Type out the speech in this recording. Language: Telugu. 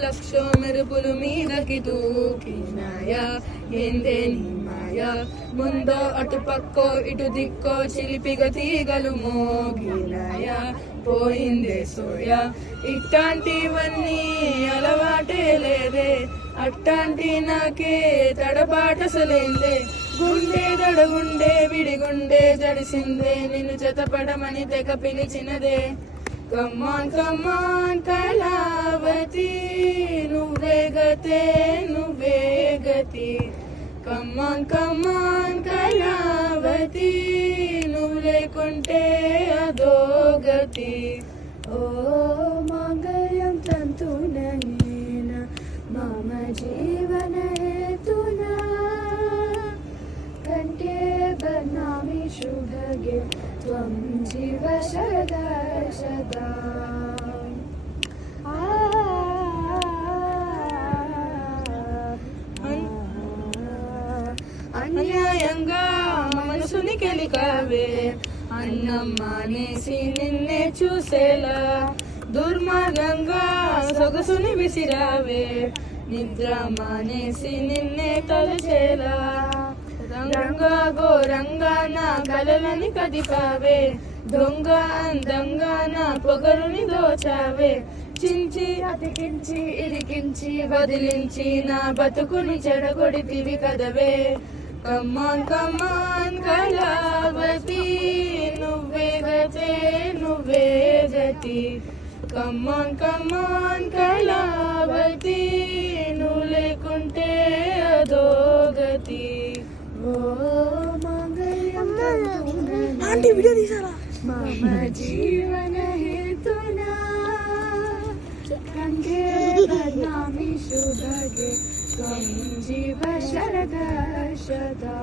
లక్షో మెరుపులు మీదకి దూకినాయా ఏందే నీ మాయా ముందో అటు పక్కో ఇటు దిక్కో చిలిపిగ తీగలు మోగినాయా పోయిందే సోయా ఇట్లాంటివన్నీ అలవాటే లేదే అట్టాంటి నాకే తడబాటసలేందే గుండె దడగుండే విడిగుండే జడిసిందే నిన్ను జతపడమని తెగ పిలిచినదే కమ్మాన్ కమ్మాన్ కళావతి నువ్వే గతే నువ్వే గతి కమ్మాన్ కమ్మాన్ కళావతి నువ్వు లేకుంటే అదో గతి ఓ మంగళం తంతున నేన మమ జీవన హేతునా కంటే బనామి శుభగే త్వం జీవ సదా సదా అన్యాయంగా మనసుని కెలికావే అన్నం మానేసి నిన్నే చూసేలా దుర్మార్గంగా సొగసుని విసిరావే నిద్ర మానేసి నిన్నే తలచేలా రంగా ఘోరంగా నా కలలని కదిపావే దొంగ అందంగా నా పొగరుని దోచావే చించి అతికించి ఇరికించి వదిలించి నా బతుకుని చెడగొడితివి కదవే కమ్మాన్ కమ్మాన్ కళావతి నువ్వే గతే నువ్వే గతి కమ్మాన్ కమ్మాన్ కళావతి నువ్వు లేకుంటే అదో గతి ఓ మంగళం మమ జీవన హేతునా కంఠే బనామి శుభగే త్వం జీవ శరదా శదా